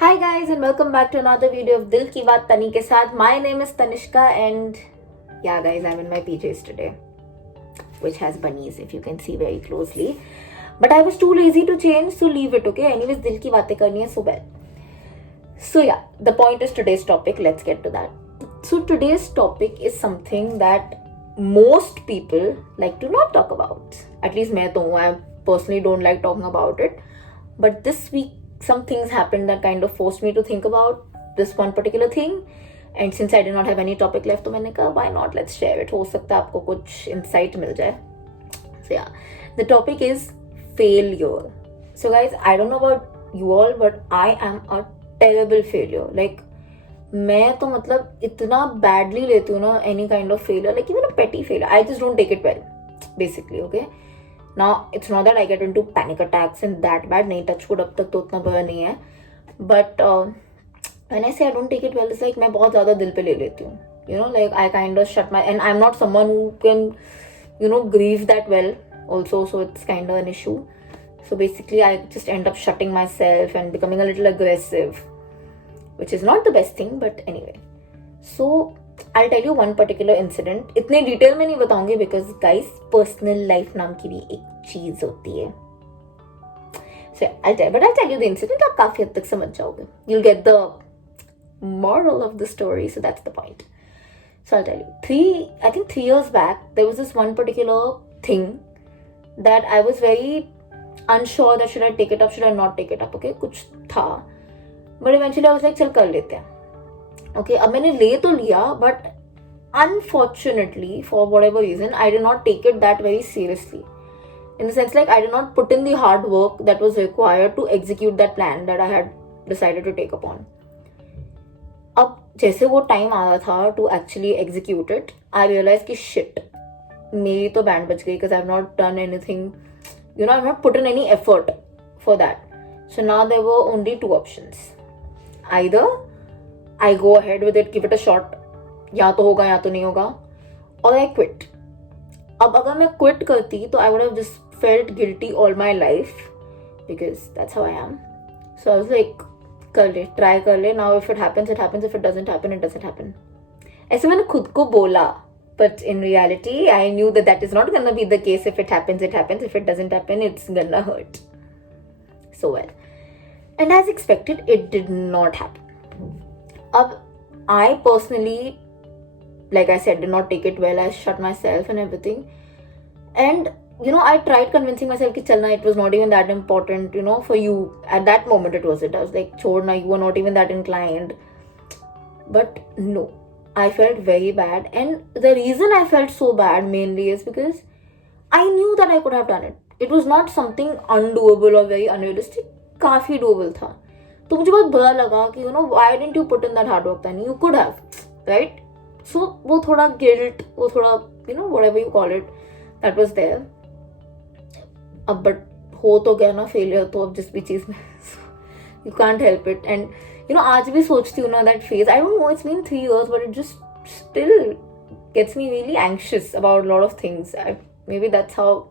Hi guys and welcome back to another video of Dil Ki Baat Tani के साथ. My name is Tanishka and yeah guys, I'm in my PJs today, which has bunnies if you can see very closely. But I was too lazy to change, so leave it, okay? Anyways, दिल की बातें करनी है, so well. So yeah, the point is today's topic. Let's get to that. So today's topic is something that most people like to not talk about. At least मैं तो हूँ. I personally don't like talking about it. But this week some things happened that kind of forced me to think about this one particular thing. And since I did not have any topic left, तो मैंने कहा why not, let's share it. हो सकता है आपको कुछ insight मिल जाए. So yeah, the topic is failure. So guys, I don't know about you all, but I am a terrible failure. Like मैं तो मतलब इतना badly लेती हूँ ना any kind of failure, like even a petty failure. I just don't take it well, basically, okay? Now, it's not that I get into panic attacks and that bad. नहीं, touch wood अब तक तो उतना बुरा नहीं है. But when I say I don't take it well, it's like मैं बहुत ज़्यादा दिल पे ले लेती हूँ. You know, like I kind of shut my... And I'm not someone who can, you know, grieve that well also. So it's kind of an issue. So basically, I just end up shutting myself and becoming a little aggressive, which is not the best thing, but anyway. So I'll tell you one particular incident. इतने detail में नहीं बताऊंगी because guys, personal life नाम की भी एक चीज होती है. So I'll tell you the incident. आप काफी हद तक समझ जाओगे. You'll get the moral of the story. So that's the point. So I'll tell you. I think 3 years back, there was this one particular thing that I was very unsure that should I take it up, should I not take it up. Okay, कुछ था. But eventually I was like, चल कर लेते हैं. Okay, अब मैंने ले तो लिया, but unfortunately, for whatever reason, I did not take it that very seriously. In the sense, like, I did not put in the hard work that was required to execute that plan that I had decided to take upon. अब जैसे वो time आया था to actually execute it, I realized कि shit, मेरी तो band बज गई because I've not done anything, you know, I've not put in any effort for that. So now there were only 2 options. Either I go ahead with it, give it a shot, या तो होगा या तो नहीं होगा, or I quit. अब अगर मैं quit करती तो I would have just felt guilty all my life because that's how I am. So I was like, कर ले, try कर ले. Now if it happens, it happens. If it doesn't happen, it doesn't happen. ऐसे मैंने खुद को बोला, but in reality, I knew that that is not gonna be the case. If it happens, it happens. If it doesn't happen, it's gonna hurt. So well, and as expected, it did not happen. I personally, like I said, did not take it well. I shut myself and everything. And, you know, I tried convincing myself that chalna, it was not even that important, you know, for you. At that moment it was. I was like, chhodna, you were not even that inclined. But no, I felt very bad. And the reason I felt so bad mainly is because I knew that I could have done it. It was not something undoable or very unrealistic. काफी doable था. तो मुझे बहुत बुरा लगा कि you know why didn't you put in that hard work then? You could have, right? So वो थोड़ा guilt, वो थोड़ा you know whatever you call it, that was there. अब but हो तो गया ना failure तो अब जिस भी चीज में you can't help it. And you know आज भी सोचती हूँ ना that phase. I don't know, it's been 3 years but it just still gets me really anxious about a lot of things. Maybe that's how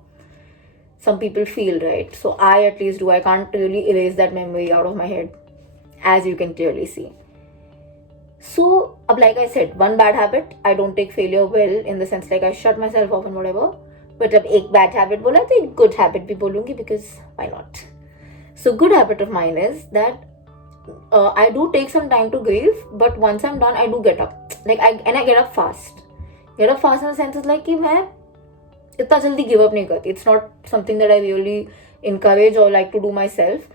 some people feel, right? So I at least do. I can't really erase that memory out of my head, as you can clearly see. So, like I said, one bad habit, I don't take failure well, in the sense like I shut myself off and whatever. But अब एक bad habit बोला तो एक good habit भी बोलूँगी because why not? So good habit of mine is that I do take some time to grieve, but once I'm done, I do get up. Like I get up fast. Get up fast in the sense is like कि मैं इतना जल्दी give up नहीं करती. It's not something that I really encourage or like to do myself.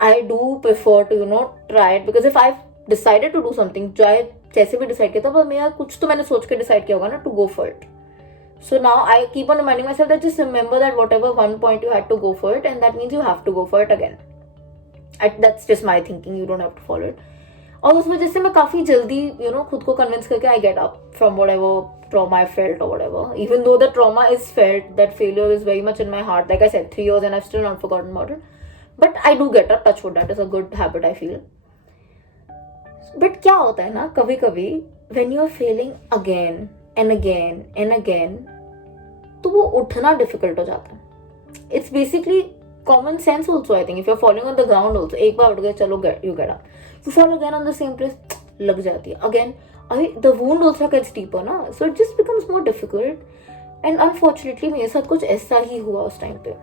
I do prefer to, you know, try it because if I've decided to do something, चाहे जैसे भी decide किया था, पर मेरा कुछ तो मैंने सोच के decide किया होगा ना, to go for it. So now I keep on reminding myself that just remember that whatever one point you had to go for it, and that means you have to go for it again. That's just my thinking. You don't have to follow it. और उस वजह से मैं काफी जल्दी, you know, खुद को convince करके I get up from whatever trauma I felt or whatever. Even though the trauma is felt, that failure is very much in my heart. Like I said, 3 years and I've still not forgotten about it. But I do get up, touch wood, that is a good habit I feel. But क्या होता है ना कभी कभी when you are failing again and again and again, तो वो उठना difficult हो जाता है. It's basically common sense also. I think if you're falling on the ground also, एक बार उठ गए चलो you get up. You fall again on the same place, लग जाती है again. The wound also gets deeper ना, so it just becomes more difficult. And unfortunately मेरे साथ कुछ ऐसा ही हुआ उस टाइम पे.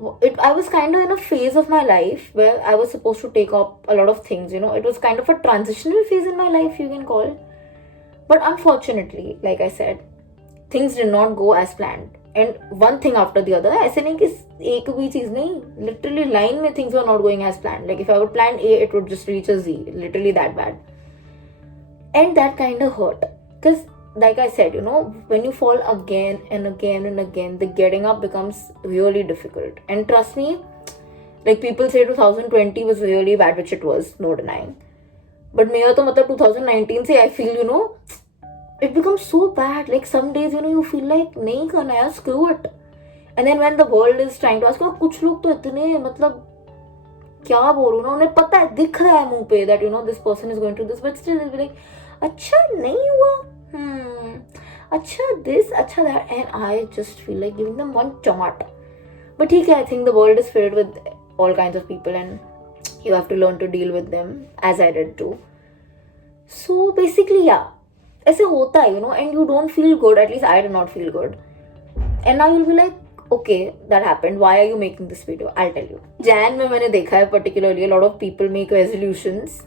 I was kind of in a phase of my life where I was supposed to take up a lot of things, you know. It was kind of a transitional phase in my life, you can call. But unfortunately, like I said, things did not go as planned. And one thing after the other. ऐसे नहीं कि एक भी चीज नहीं. Literally line में things were not going as planned. Like if I would plan A, it would just reach a Z. Literally that bad. And that kind of hurt. Because like I said, you know, when you fall again and again and again, the getting up becomes really difficult. And trust me, like people say 2020 was really bad, which it was, no denying. But मेरा तो मतलब 2019 से I feel, you know, it becomes so bad. Like some days, you know, you feel like नहीं करना यार, screw it. And then when the world is trying to ask, कुछ लोग तो इतने मतलब क्या बोलूँ ना, उन्हें पता है, दिख रहा है मुंह पे that you know this person is going through this, but still they'll be like, अच्छा नहीं हुआ, अच्छा this, अच्छा that, and I just feel like giving them one tomato. But ठीक है, I think the world is filled with all kinds of people and you have to learn to deal with them, as I did too. So basically, yeah, ऐसे होता है, you know, and you don't feel good. At least I did not feel good. And now you'll be like, okay, that happened. Why are you making this video? I'll tell you. Jan में मैंने देखा है particularly a lot of people make resolutions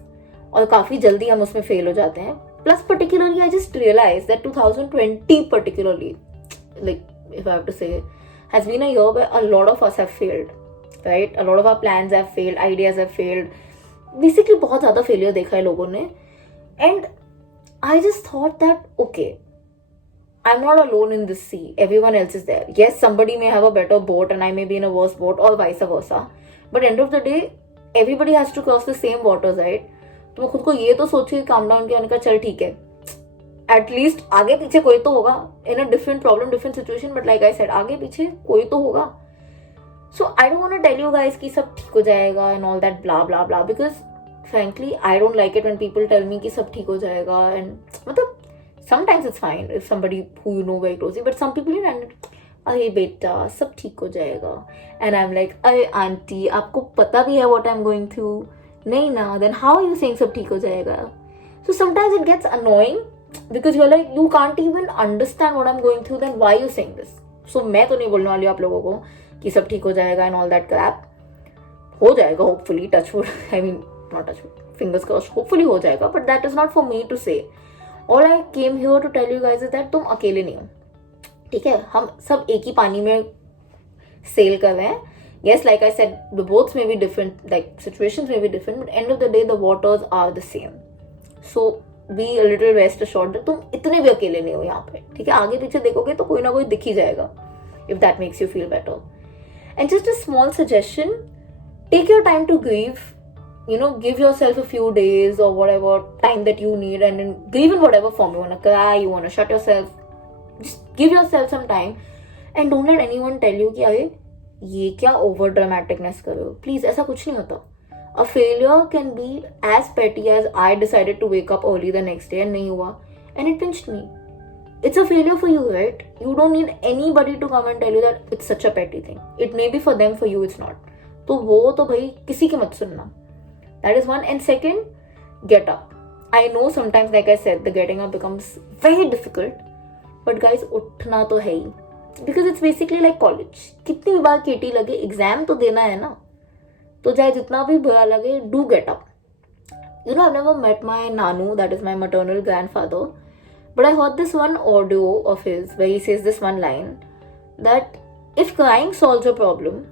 और काफी जल्दी हम उसमें fail हो जाते हैं. Plus particularly I just realized that 2020 particularly, like if I have to say, has been a year where a lot of us have failed. Right? A lot of our plans have failed, ideas have failed. Basically बहुत ज़्यादा failure देखा है लोगों ने. And I just thought that, okay, I'm not alone in this sea. Everyone else is there. Yes, somebody may have a better boat and I may be in a worse boat or vice versa. But end of the day, everybody has to cross the same waters, right? तो मैं खुद को ये तो सोचिए, calm down किया, मैंने कहा चल ठीक है, एटलीस्ट आगे पीछे कोई तो होगा in a different problem, different situation, but like I said, आगे पीछे कोई तो होगा. So I don't want to tell you guys कि सब ठीक हो जाएगा and all that blah blah blah, because frankly I don't like it when people tell me कि सब ठीक हो जाएगा. एंड मतलब sometimes it's fine if somebody who you know very closely, but some people, you know, अरे बेटा सब ठीक हो जाएगा, and I'm like, अरे आंटी आपको पता भी है what I'm going through, नहीं ना, then how are you saying सब ठीक हो जाएगा? So sometimes it gets annoying because you're like, you can't even understand what I'm going through, then why are you saying this? So मैं तो नहीं बोलने वाली हूँ आप लोगों को कि सब ठीक हो जाएगा and all that crap. हो जाएगा hopefully, touch wood, I mean not touch wood, fingers crossed, hopefully हो जाएगा, but that is not for me to say. All I came here to tell you guys is that तुम अकेले नहीं हो, ठीक है? हम सब एक ही पानी में सेल कर रहे हैं. Yes, like I said, the boats may be different, like situations may be different, but end of the day, the waters are the same. So be a little rest assured that तुम इतने भी अकेले नहीं हो यहाँ पे, ठीक है? आगे पीछे देखोगे तो कोई ना कोई दिख ही जाएगा, if that makes you feel better. And just a small suggestion, take your time to grieve. You know, give yourself a few days or whatever time that you need, and then grieve in whatever form. You want to cry, you want to shut yourself, just give yourself some time and don't let anyone tell you कि अरे ये क्या over dramaticness कर रहे हो. Please, ऐसा कुछ नहीं होता. A failure can be as petty as I decided to wake up early the next day and नहीं हुआ and it pinched me. It's a failure for you, right? You don't need anybody to come and tell you that it's such a petty thing. It may be for them, for you it's not. तो वो तो भाई किसी की मत सुनना. That is one. And second, get up. I know sometimes, like I said, the getting up becomes very difficult. But guys, उठना तो है ही. Because it's basically like college. कितनी बार केटी लगे, एग्जाम तो देना है ना. तो चाहे जितना भी बुरा लगे, do get up. You know, I've never met my Nanu, that is my maternal grandfather. But I heard this one audio of his where he says this one line that if crying solves your problem,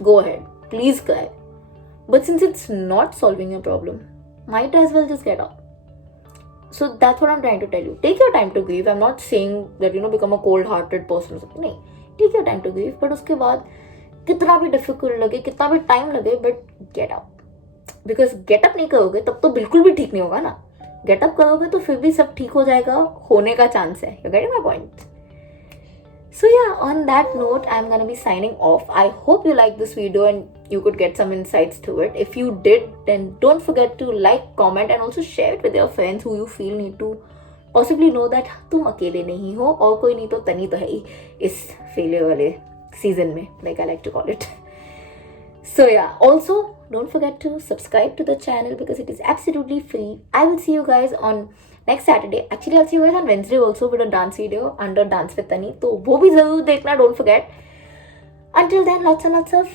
go ahead. Please cry. But since it's not solving your problem, might as well just get up. So that's what I'm trying to tell you. Take your time to grieve. I'm not saying that, you know, become a cold-hearted person or something. नहीं. Take your time to grieve. But उसके बाद कितना भी difficult लगे, कितना भी time लगे, but get up. Because get up नहीं करोगे तब तो बिल्कुल भी ठीक नहीं होगा ना. Get up करोगे तो फिर भी सब ठीक हो जाएगा, होने का chance है. You getting my point? So yeah, on that note, I'm gonna be signing off. I hope you liked this video and you could get some insights to it. If you did, then don't forget to like, comment and also share it with your friends who you feel need to possibly know that तुम अकेले नहीं हो और कोई नहीं तो तनी तो है ही इस failure वाले season में, like I like to call it. So yeah, also don't forget to subscribe to the channel because it is absolutely free. I will see you guys on next Saturday. Actually, I'll see you guys on Wednesday also with a dance video under Dance with Tani. So वो भी जरूर देखना, don't forget. Until then, lots and lots of